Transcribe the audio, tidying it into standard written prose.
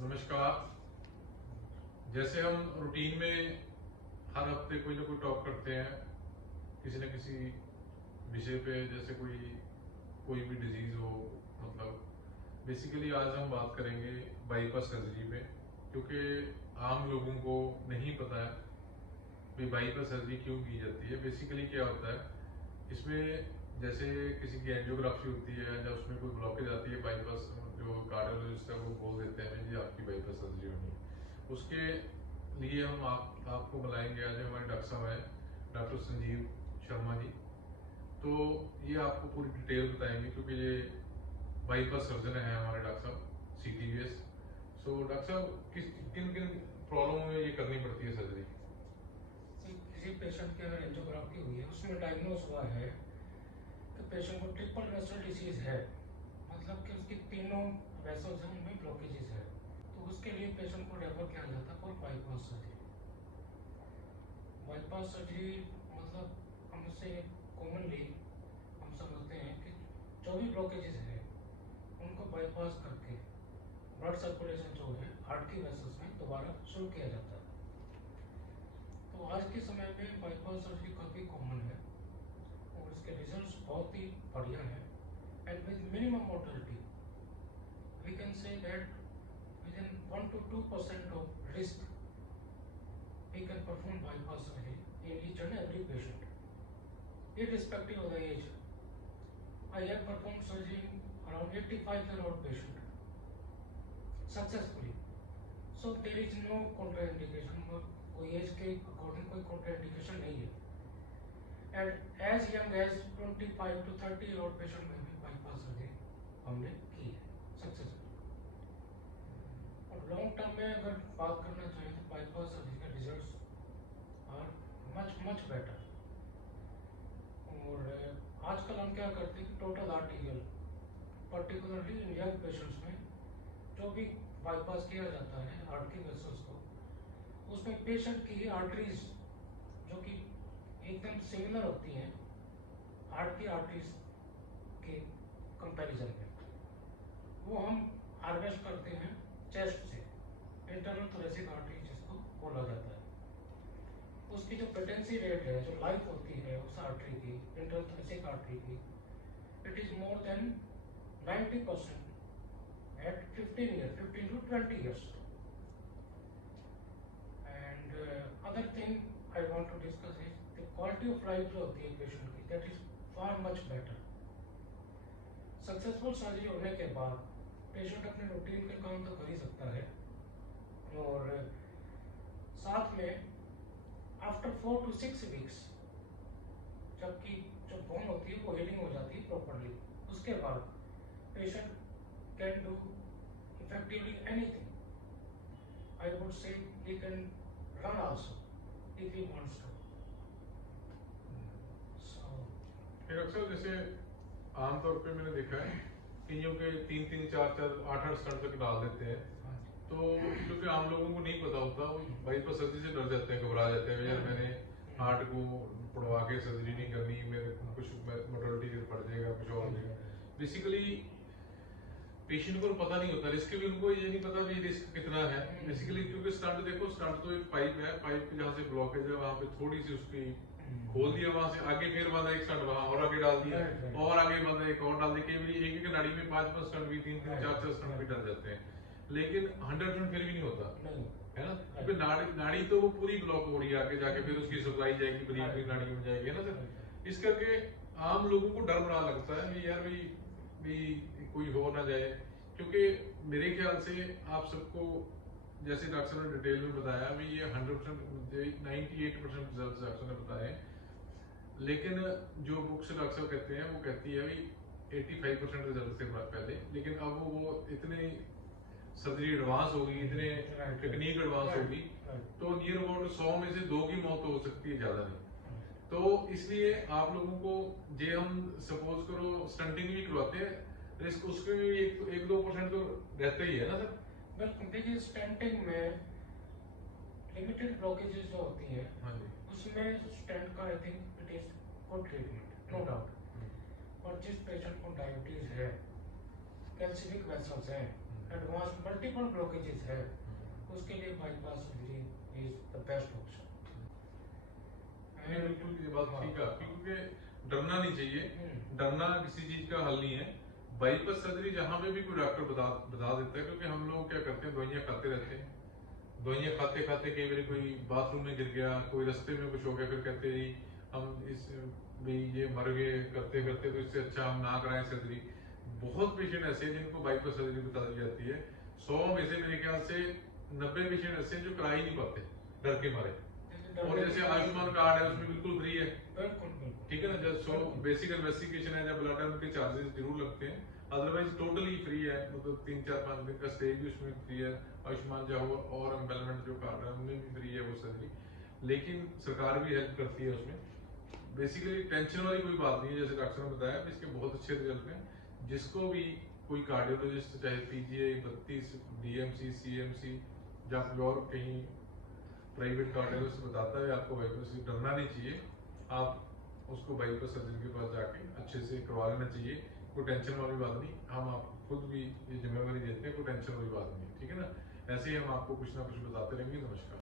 नमस्कार। जैसे हम रूटीन में हर हफ्ते कोई ना कोई टॉक करते हैं किसी न किसी विषय पे, जैसे कोई कोई भी डिजीज हो, मतलब बेसिकली आज हम बात करेंगे बाईपास सर्जरी पे, क्योंकि आम लोगों को नहीं पता है कि बाईपास सर्जरी क्यों की जाती है। बेसिकली क्या होता है इसमें, जैसे किसी की एंजियोग्राफी होती है या उसमें कोई ब्लॉकेज आती है, बाईपास जो कार्डियोलॉजिस्ट है वो बोल देते हैं जी आपकी बाईपास सर्जरी होनी है। उसके लिए हम आपको बुलाएंगे। आज हमारे डॉक्टर साहब हैं, डॉक्टर संजीव शर्मा जी। तो ये आपको पूरी डिटेल बताएंगे, क्योंकि ये बाईपास सर्जन है हमारे डॉक्टर साहब CTVS। सो डॉक्टर साहब, किन किन प्रॉब्लम में ये करनी पड़ती है सर्जरी? किसी पेशेंट की अगर एंजियोग्राफी हुई है, उसमें डायग्नोज हुआ है कि पेशेंट को ट्रिपल वेसल डिसीज है, मतलब कि उसकी तीनों वेसल्स हैं उनमें ब्लॉकेजेस है, तो उसके लिए पेशेंट को रेफर किया जाता है for bypass surgery. Bypass surgery मतलब हमसे कॉमनली हम समझते हैं कि जो भी ब्लॉकेजेस है उनको बाईपास करके ब्लड सर्कुलेशन जो है हार्ट की वेसल्स में दोबारा शुरू किया जाता है। तो आज के समय में बाईपास सर्जरी काफ़ी कॉमन है और इसके रिजल्ट्स बहुत ही बढ़िया हैं, and with minimum mortality we can say that within 1 to 2% of risk we can perform bypass surgery in each and every patient, irrespective of the age. I have performed surgery in around 85-year-old patient successfully, so there is no contraindication, कोई age के according कोई contraindication नहीं है, and age young age 25 to 30-year-old patient में भी bypass surgery हमने की है सक्सेसफुली। और लॉन्ग टर्म में अगर बात करना चाहें तो बाईपास सर्जरी के results are much much better. और आजकल हम क्या करते हैं कि total arterial particularly in young patients में जो भी बाईपास किया जाता है हार्ट की वेसल्स को, उसमें पेशेंट की आर्टरीज जो कि एकदम सिमिलर होती हैं हार्ट की आर्टरीज के कंपैरिजन में, वो हम हार्वेस्ट करते हैं चेस्ट से, इंटरनल थोरेसिक आर्टरी जिसको बोला जाता है। उसकी जो पेटेंसी रेट है, जो लाइफ होती है उस आर्टरी की, इंटरनल थोरेसिक आर्टरी की, it is more than 90% at 15 years, 15 to 20 years. And other thing I want to discuss is the quality of life जो होती है पेशेंट की, that is far much better. Successful surgery होने के बाद patient अपने routine के काम तो कर ही सकता है, और साथ में आफ्टर 4 to 6 weeks जबकि जो बोन होती है वो हीलिंग हो जाती है प्रॉपरली, उसके बाद patient can do effectively anything. I would say he can run also if he wants to. So अक्सर जैसे आमतौर पे मैंने देखा है कईयों के 3-3, 4-4, 8-8 स्टंट तक डाल देते हैं। तो क्योंकि आम लोगों को नहीं पता होता, वो बाईपास सर्जरी से डर जाते हैं, घबरा जाते हैं, यार मैंने हार्ट को पड़वा के सर्जरी नहीं करनी, मेरे कुछ मोर्टेलिटी बढ़ जाएगा, कुछ और नहीं। बेसिकली पेशेंट को पता नहीं होता, रिस्क भी उनको ये नहीं पता भी रिस्क कितना है। बेसिकली क्योंकि स्टंट देखो, स्टंट तो एक पाइप है, पाइप जहाँ से ब्लॉकेज है वहाँ पे थोड़ी सी उसकी खोल दिया, वहां से आगे फिर बांधा एक स्टंट, वहां और आगे डाल दिया, और आगे बांधा एक और डाल दिया। कई एक नाड़ी में 5-5 स्टंट भी, 3-3, 4-4 स्टंट भी डल जाते हैं, लेकिन 100% फिर भी नहीं होता है ना, क्योंकि नाड़ी तो वो पूरी ब्लॉक हो रही है, आगे जाके फिर उसकी सप्लाई जाएगी, ब्रीथ भी नाड़ी में जाएगी, है ना सर। इस करके आम लोगों को डर बना लगता है कि यार भी कोई हो ना जाए। क्योंकि मेरे ख्याल से आप सबको, जैसे डॉक्टर ने डिटेल में बताया भी, ये 100%, 98% रिजल्ट डॉक्टर ने बताए, लेकिन जो बुक्स डॉक्टर कहते हैं वो कहती है भी 85% रिजल्ट से पहले, लेकिन अब वो इतने सर्जरी एडवांस होगी, इतने टेक्निक एडवांस होगी, तो नियर अबाउट 100 में से 2 की मौत हो सकती है, ज्यादा नहीं। तो इसलिए आप लोगों को, जे हम सपोज करो स्टंटिंग भी करवाते हैं, रिस्क उसके भी 1-2% तो रहता ही है ना सर। बिल्कुल, देखिए स्टेंटिंग में लिमिटेड ब्लॉकेजेस जो होती हैं, हाँ जी, उसमें स्टेंट का I think it is good treatment, no doubt. और जिस पेशेंट को डायबिटीज है, कैल्सिफिक वेसल्स हैं, एडवांस मल्टीपल ब्लॉकेजेस है, उसके लिए bypass surgery is the best option. नहीं बिल्कुल ये बात ठीक है आपकी, क्योंकि डरना नहीं चाहिए, डरना किसी चीज का हल नहीं है। बाईपास सर्जरी जहां पे भी कोई डॉक्टर बता देता है, क्योंकि हम लोग क्या करते हैं, दवाइयां खाते रहते हैं, दवाइयां खाते खाते कई बार कोई बाथरूम में गिर गया, कोई रास्ते में कुछ हो गया, फिर कहते हैं हम इस भी ये मर गए करते करते, तो इससे अच्छा हम ना कराएं सर्जरी। बहुत पेशेंट ऐसे हैं जिनको बाईपास सर्जरी बता दी जाती है, 100 में से मेरे ख्याल से 90 पेशेंट ऐसे हैं जो करा ही नहीं पाते डर के मारे। और जैसे आयुष्मान कार्ड है उसमें बिल्कुल फ्री है, ठीक है ना, जब सो बेसिक इन्वेस्टिगेशन है, जब ब्लड है उनके चार्जेस जरूर लगते हैं, अदरवाइज टोटली फ्री है, मतलब 3-4-5 दिन का स्टे भी उसमें फ्री है। आयुष्मान जो हो और एम्पेलमेंट जो कार्ड है उनमें भी फ्री है वो सर्जरी, लेकिन सरकार भी हेल्प करती है उसमें। बेसिकली टेंशन वाली कोई बात नहीं है, जैसे डॉक्टर ने बताया इसके बहुत अच्छे रिजल्ट हैं। जिसको भी कोई कार्डियोलॉजिस्ट चाहे पीजीआई 32 डीएमसी सीएमसी या कोई और कहीं प्राइवेट कार्डियोलॉजिस्ट बताता है आपको बाईपास से डरना नहीं चाहिए, आप उसको बाईपास सर्जरी के पास जाके अच्छे से करवा लेना चाहिए, कोई टेंशन वाली बात नहीं। हम आप खुद भी ये जिम्मेवारी देते हैं, कोई टेंशन वाली बात नहीं, ठीक है ना। ऐसे ही हम आपको कुछ ना कुछ बताते रहेंगे। नमस्कार।